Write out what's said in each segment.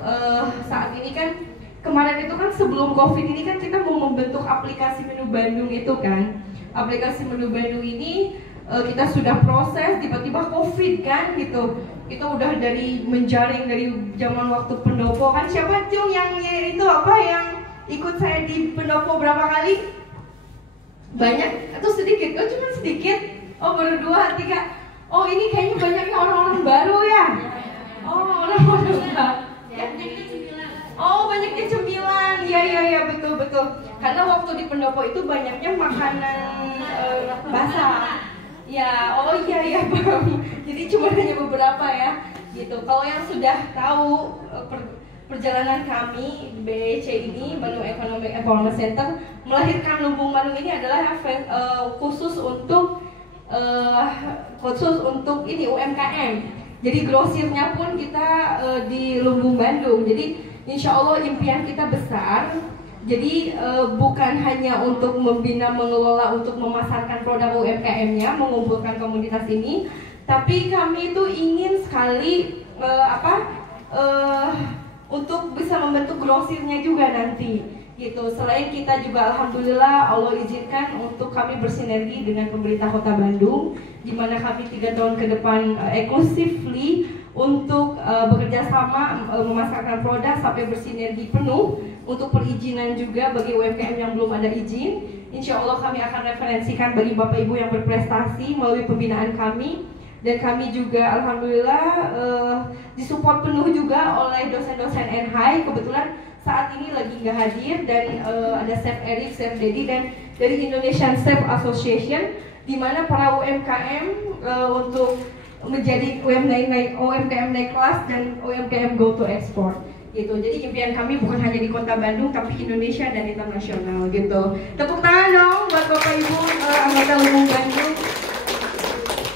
Saat ini kan kemarin itu kan sebelum COVID ini kan kita mau membentuk aplikasi Menu Bandung itu kan. Aplikasi Menu Bandung ini kita sudah proses, tiba-tiba COVID kan gitu. Kita udah dari menjaring dari zaman waktu pendopo kan. Siapa tuh yang itu apa yang ikut saya di pendopo berapa kali? Banyak atau sedikit? Oh cuma sedikit. Oh baru 2, 3. Oh ini kayaknya banyaknya orang-orang baru ya. Oh orang-orang baru. Ya. Oh banyaknya cemilan, ya betul. Karena waktu di pendopo itu banyaknya makanan basah. Ya, oh iya Bang. Jadi cuma hanya beberapa ya, gitu. Kalau yang sudah tahu perjalanan kami BEC ini, Bandung Economic Empowerment Center, melahirkan Lumbung Bandung ini adalah khusus untuk ini UMKM. Jadi grosirnya pun kita di Lumbung Bandung. Jadi insya Allah impian kita besar. Jadi bukan hanya untuk membina, mengelola, untuk memasarkan produk UMKM-nya, mengumpulkan komunitas ini, tapi kami itu ingin sekali untuk bisa membentuk grosirnya juga nanti. Gitu. Selain kita juga alhamdulillah Allah izinkan untuk kami bersinergi dengan pemerintah Kota Bandung, di mana kami 3 tahun ke depan exclusively untuk bekerja sama memasarkan produk sampai bersinergi penuh untuk perizinan juga bagi UMKM yang belum ada izin. Insya Allah kami akan referensikan bagi Bapak Ibu yang berprestasi melalui pembinaan kami, dan kami juga alhamdulillah disupport penuh juga oleh dosen-dosen NHI. Kebetulan saat ini lagi nggak hadir, dan ada Chef Eric, Chef Dedi, dan dari Indonesian Chef Association, di mana para UMKM untuk menjadi UMKM naik kelas dan UMKM go to export gitu. Jadi impian kami bukan hanya di Kota Bandung tapi Indonesia dan internasional gitu. Tepuk tangan dong buat Bapak Ibu anggota Lumbung Bandung.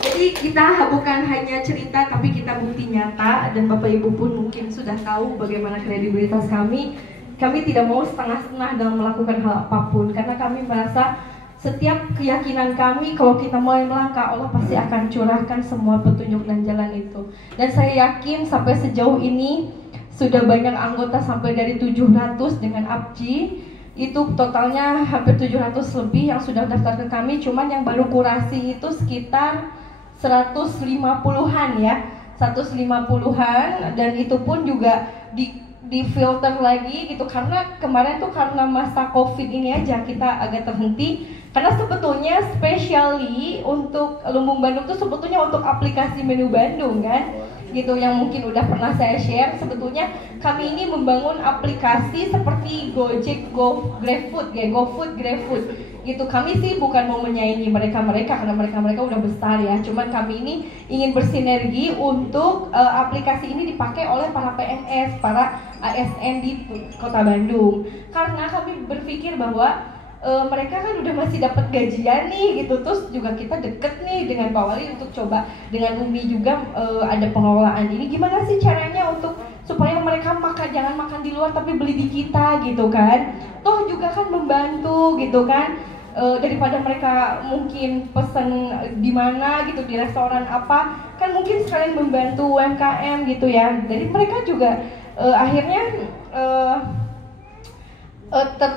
Jadi kita bukan hanya cerita tapi kita bukti nyata, dan Bapak Ibu pun mungkin sudah tahu bagaimana kredibilitas kami. Kami tidak mau setengah-setengah dalam melakukan hal apapun, karena kami merasa setiap keyakinan kami kalau kita mulai melangkah, Allah pasti akan curahkan semua petunjuk dan jalan itu. Dan saya yakin sampai sejauh ini sudah banyak anggota, sampai dari 700 dengan APJI. Itu totalnya hampir 700 lebih yang sudah daftar ke kami. Cuman yang baru kurasi itu sekitar 150-an ya, 150-an, dan itu pun juga di filter lagi gitu, karena kemarin tuh karena masa COVID ini aja kita agak terhenti. Karena sebetulnya specially untuk Lumbung Bandung tuh sebetulnya untuk aplikasi Menu Bandung kan, gitu, yang mungkin udah pernah saya share. Sebetulnya kami ini membangun aplikasi seperti Gojek, GrabFood, GoFood, GrabFood gitu. Kami sih bukan mau menyaingi mereka karena mereka udah besar ya. Cuman kami ini ingin bersinergi untuk aplikasi ini dipakai oleh para PNS, para ASN di Kota Bandung. Karena kami berpikir bahwa mereka kan udah masih dapat gajian nih gitu, terus juga kita deket nih dengan Pak Wali untuk coba dengan Umi juga ada pengelolaan ini. Gimana sih caranya untuk supaya mereka jangan makan di luar tapi beli di kita gitu kan? Toh juga kan membantu gitu kan, daripada mereka mungkin pesen di mana gitu, di restoran apa, kan mungkin sekalian membantu UMKM gitu ya. Jadi mereka juga akhirnya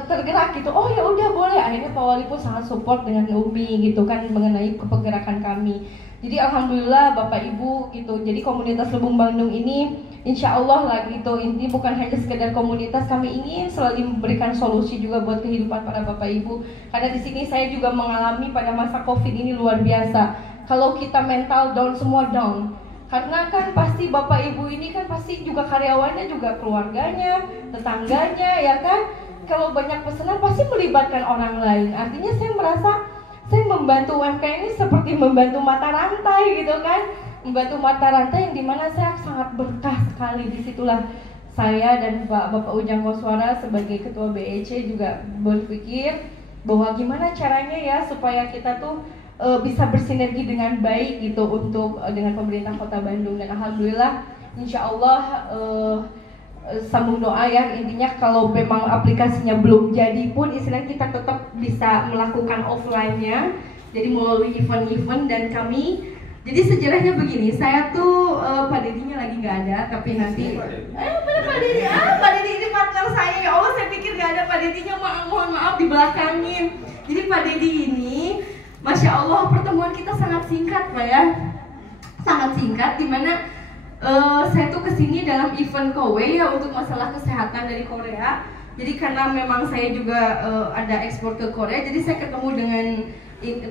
tergerak gitu. Oh ya udah boleh. Akhirnya Pak Wali pun sangat support dengan Umi gitu kan mengenai pergerakan kami. Jadi alhamdulillah Bapak Ibu gitu. Jadi komunitas Lumbung Bandung ini insya Allah lah gitu, ini bukan hanya sekedar komunitas, kami ingin selalu memberikan solusi juga buat kehidupan para Bapak Ibu. Karena di sini saya juga mengalami pada masa COVID ini luar biasa. Kalau kita mental down, semua down. Karena kan pasti Bapak Ibu ini kan pasti juga karyawannya, juga keluarganya, tetangganya ya kan. Kalau banyak pesanan pasti melibatkan orang lain. Artinya saya merasa saya membantu UMKM ini seperti membantu mata rantai gitu kan. Membantu mata rantai yang dimana saya sangat berkah sekali. Disitulah saya dan Bapak Ujang Koswara sebagai Ketua BEC juga berpikir bahwa gimana caranya ya supaya kita tuh bisa bersinergi dengan baik gitu untuk dengan pemerintah Kota Bandung. Dan alhamdulillah insya Allah sambung doa ya, intinya kalau memang aplikasinya belum jadi pun istilahnya kita tetap bisa melakukan offline-nya, jadi melalui event-event. Dan kami Jadi sejarahnya begini, saya tuh Pak Dedinya lagi nggak ada, tapi nanti bener Pak Dedi, Pak Dedi ini partner saya, ya Allah saya pikir nggak ada Pak Dedinya, mohon maaf dibelakangin. Jadi Pak Dedi ini, Masya Allah pertemuan kita sangat singkat Pak ya, sangat singkat, dimana saya tuh kesini dalam event Kowe ya untuk masalah kesehatan dari Korea. Jadi karena memang saya juga ada ekspor ke Korea, jadi saya ketemu dengan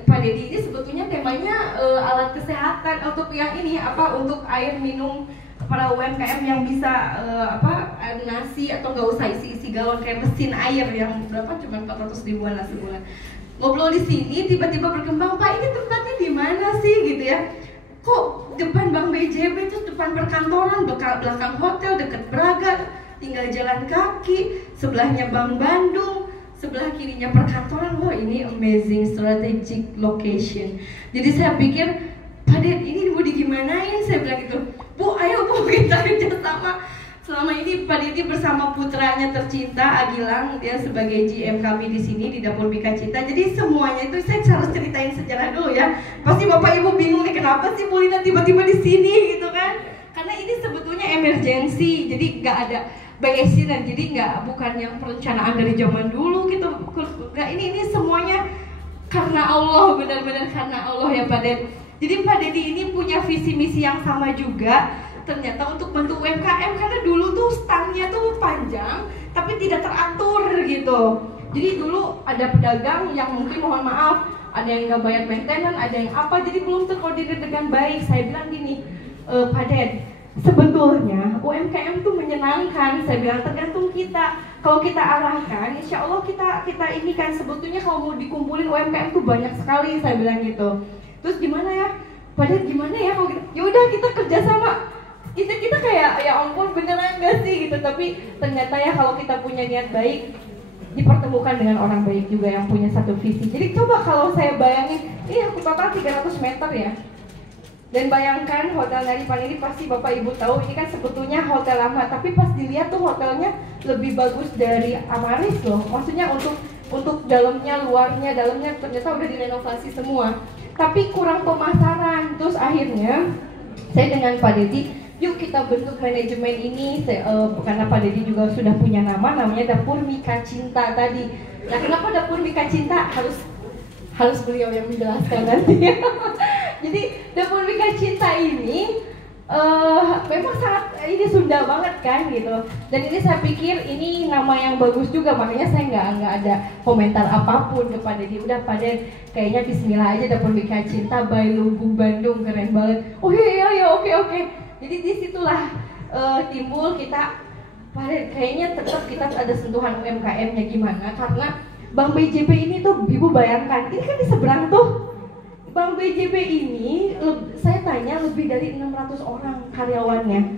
Pak Dedi. Ini sebetulnya temanya alat kesehatan untuk yang ini untuk air minum para UMKM yang bisa air nasi atau nggak usah isi galon kayak mesin air yang berapa cuma 400 ribuan lah sebulan. Ngobrol di sini tiba-tiba berkembang, Pak ini tempatnya di mana sih gitu ya? Kok depan Bank BJB terus depan perkantoran, belakang hotel dekat Braga, tinggal jalan kaki, sebelahnya Bank Bandung, sebelah kirinya perkantoran. Wah ini amazing strategic location. Jadi saya pikir, Pak Ded ini mau digimanain? Saya bilang gitu, Bu ayo Bu kita kerjasama. Selama ini Pak Dedi bersama putranya tercinta Agilang, dia sebagai GM kami di sini di Dapur Mika Cinta. Jadi semuanya itu saya harus ceritain sejarah dulu ya. Pasti Bapak Ibu bingung nih kenapa sih Bu Lina tiba-tiba di sini gitu kan? Karena ini sebetulnya emergency, jadi nggak ada by accident, jadi bukan yang perencanaan dari zaman dulu gitu. Nggak, ini semuanya karena Allah, benar-benar karena Allah ya Pak Ded. Jadi Pak Dedi ini punya visi misi yang sama juga. Ternyata untuk bantu UMKM, karena dulu tuh stangnya tuh panjang tapi tidak teratur gitu. Jadi dulu ada pedagang yang mungkin mohon maaf ada yang nggak bayar maintenance, ada yang apa, jadi belum terkoordinir dengan baik. Saya bilang gini, Pak Ded, sebetulnya UMKM tuh menyenangkan. Saya bilang tergantung kita. Kalau kita arahkan, insya Allah kita ini kan sebetulnya kalau mau dikumpulin UMKM tuh banyak sekali. Saya bilang gitu. Terus gimana ya, Pak Ded gimana ya kalau gitu? Yaudah kita kerjasama. Kita kayak ya ampun beneran gak sih gitu, tapi ternyata ya kalau kita punya niat baik dipertemukan dengan orang baik juga yang punya satu visi. Jadi coba kalau saya bayangin ini aku total 300 meter ya, dan bayangkan hotel Naripan ini pasti Bapak Ibu tahu ini kan sebetulnya hotel lama, tapi pas dilihat tuh hotelnya lebih bagus dari Amaris loh. Maksudnya untuk dalamnya, luarnya, dalamnya ternyata udah direnovasi semua, tapi kurang pemasaran. Terus akhirnya saya dengan Pak Dedi, yuk kita bentuk manajemen ini, karena Pak Dedi juga sudah punya namanya Dapur Mika Cinta tadi. Nah kenapa Dapur Mika Cinta? Harus beliau yang menjelaskan nanti. Jadi Dapur Mika Cinta ini memang sangat ini Sunda banget kan gitu. Dan ini saya pikir ini nama yang bagus juga, makanya saya nggak ada komentar apapun ke Pak Dedi. Udah Pak Dedi kayaknya Bismillah aja Dapur Mika Cinta by Lumbung Bandung, keren banget. Oh iya oke. Jadi disitulah timbul kita, Pak Dedi kayaknya tetap kita ada sentuhan UMKM-nya gimana, karena Bank BJB ini tuh Ibu bayangkan, ini kan di seberang tuh. Bank BJB ini, saya tanya lebih dari 600 orang karyawannya.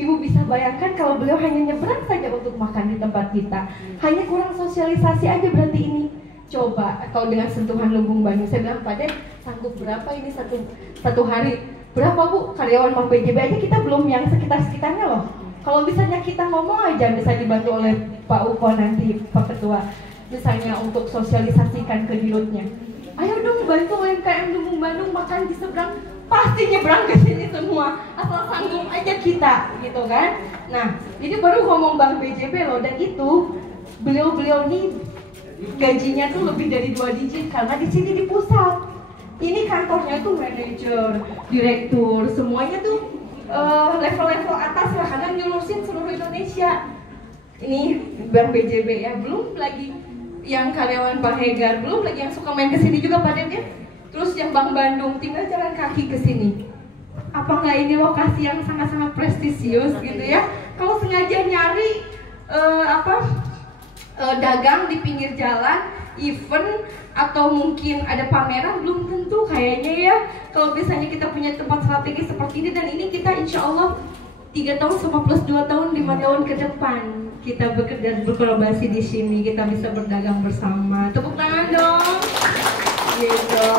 Ibu bisa bayangkan kalau beliau hanya nyebrang saja untuk makan di tempat kita. Hanya kurang sosialisasi aja berarti ini. Coba kalau dengan sentuhan Lumbung Bandung, saya bilang Pak Ded sanggup berapa ini satu hari? Berapa Bu karyawan Bank BJB aja, kita belum yang sekitar-sekitarnya loh. Kalau misalnya kita ngomong aja bisa dibantu oleh Pak Uko nanti, Pak Ketua, misalnya untuk sosialisasikan ke dirutnya. Ayo dong bantu UMKM Lumbung Bandung makan di seberang, pasti nyebrang ke sini semua, asal sanggup aja kita, gitu kan? Nah, ini baru ngomong Bank BJB loh, dan itu beliau ini gajinya tuh lebih dari 2 digit karena di sini di pusat. Ini kantornya tuh manajer, direktur, semuanya tuh level-level atas lah, karena nyurusin seluruh Indonesia. Ini Bank BJB ya, belum lagi yang karyawan Bang Hegar, belum lagi yang suka main kesini juga Pak Ded ya. Terus yang Bank Bandung tinggal jalan kaki ke sini. Apa nggak ini lokasi yang sangat-sangat prestisius gitu ya? Kalau sengaja nyari dagang di pinggir jalan, event atau mungkin ada pameran, belum tentu kayaknya ya. Kalau misalnya kita punya tempat strategis seperti ini, dan ini kita insya Allah 3 tahun sama plus 2 tahun 5 tahun ke depan kita bekerja berkolaborasi di sini, kita bisa berdagang bersama. Tepuk tangan dong. Gitu.